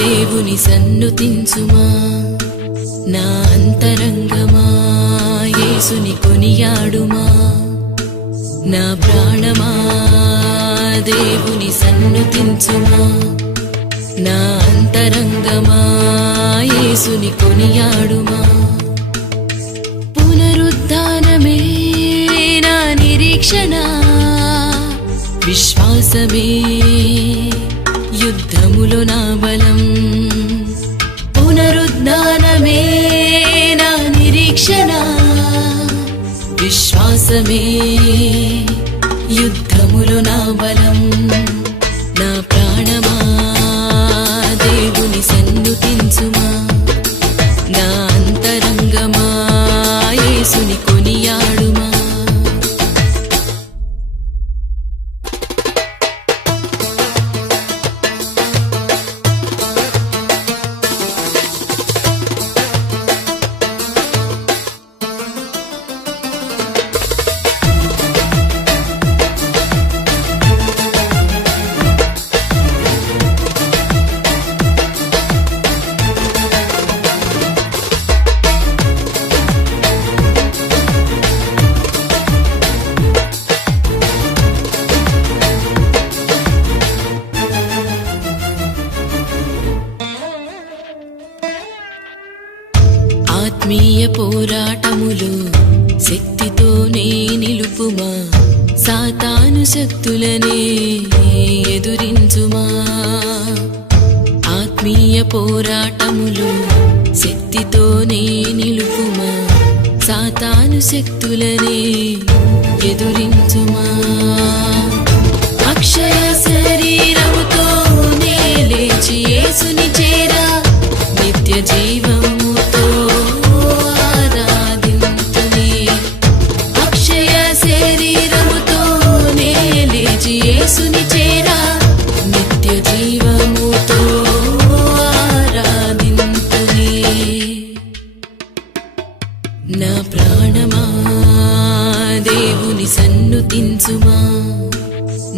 దేవుని సన్నుతించుమా నా అంతరంగమా యేసుని కొనియాడుమా నా ప్రాణమా దేవుని సన్నుతించుమా నా అంతరంగమా యేసుని కొనియాడుమా పునరుద్ధానమే నా నిరీక్షణ విశ్వాసమే యుద్ధములో నా బలం పునరుద్ధానమే నా నిరీక్షణ విశ్వాసమే యుద్ధములో నా బలం నా ప్రాణమా దేవుని సన్నుతించుమా నా అంతరంగమా యేసుని కొనియాడుమా ఆత్మీయ పోరాటములు శక్తితోనే నిలుపుమా సాతాను శక్తులనే ఎదురించుమా ఆత్మీయ పోరాటములు శక్తితోనే నిలుపుమా సాతాను శక్తులనే ఎదురించుమా అక్షయ శరీరముతో నే లేచి యేసుని చేరా నిత్య జీవముతో ఆరాధింతునే అక్షయ శరీరముతో నే లేచి యేసుని చేరా నిత్య జీవముతో ఆరాధింతునే నా ప్రాణమా దేవుని సన్నుతించుమా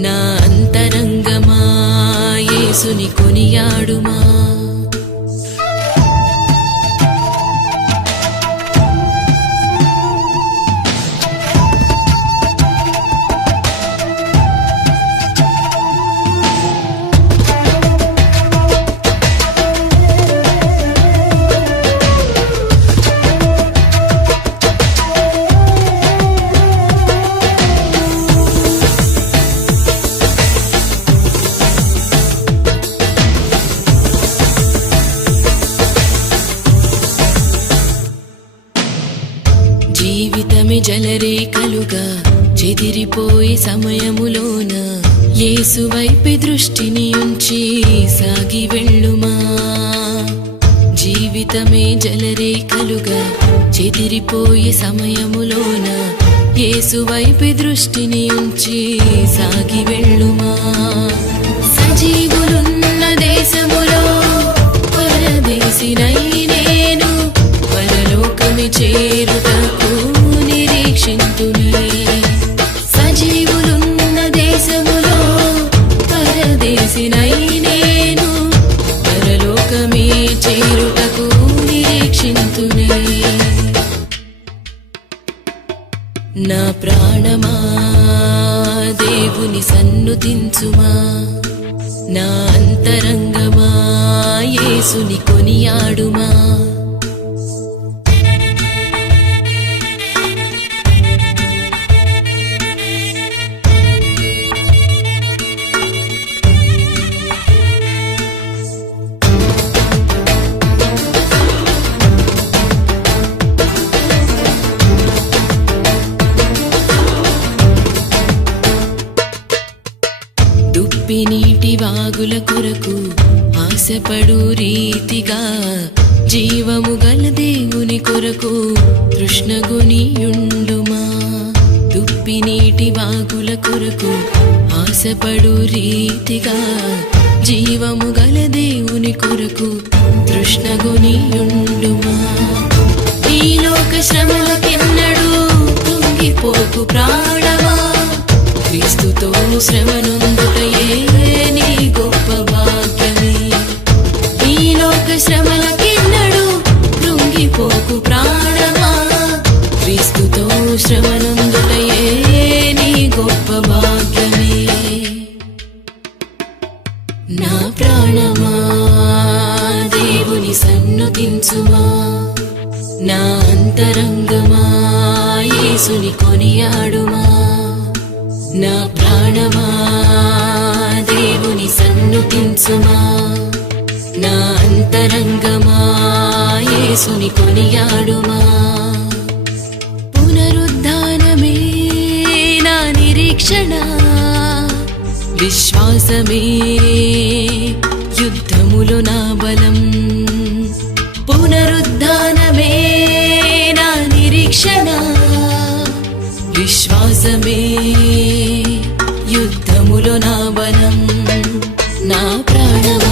నా అంతరంగమా యేసుని కొనియాడుమా జీవితమే జలరేఖలుగా చెదిరిపోయే సమయములోన యేసు వైపు దృష్టిని ఉంచి సాగి వెళ్ళుమా జీవితమే జలరేఖలుగా చెదిరిపోయే సమయములోన యేసు వైపు దృష్టిని ఉంచి సాగి వెళ్ళుమా సజీవులున్న దేశములో పరదేశినై నేను పరలోకమి చేరుటకు నిరీక్షింతునే సజీవులున్న దేశములో పరదేశినై నేను పరలోకమి చేరుటకు నిరీక్షింతునే నా ప్రాణమా దేవుని సన్నుతించుమా నా అంతరంగమా యేసుని కొనియాడుమా నీటి వాగుల కొరకు ఆశపడు రీతిగా జీవము గల దేవుని కొరకు తృష్ణగొనియుండుమా దుప్పి నీటి వాగుల కొరకు ఆశపడు రీతిగా జీవము గల దేవుని కొరకు తృష్ణగొనియుండుమా ఈ లోక శ్రమలకెన్నడూ కృంగిపోకు ప్రాణమా క్రీస్తుతోను శ్రమనొందుటయే నీ గొప్ప భాగ్యమే ఈ స్తుతించుమా నా అంతరంగమా యేసుని కొనియాడుమా నా ప్రాణమా దేవుని సన్నుతించుమా నా అంతరంగమా యేసుని కొనియాడుమా పునరుద్ధానమే నా నిరీక్షణ విశ్వాసమే యుద్ధములో నా బలం పునరుద్ధానమే నా నిరీక్షణ విశ్వాసమే యుద్ధములో నా బలం నా ప్రాణమా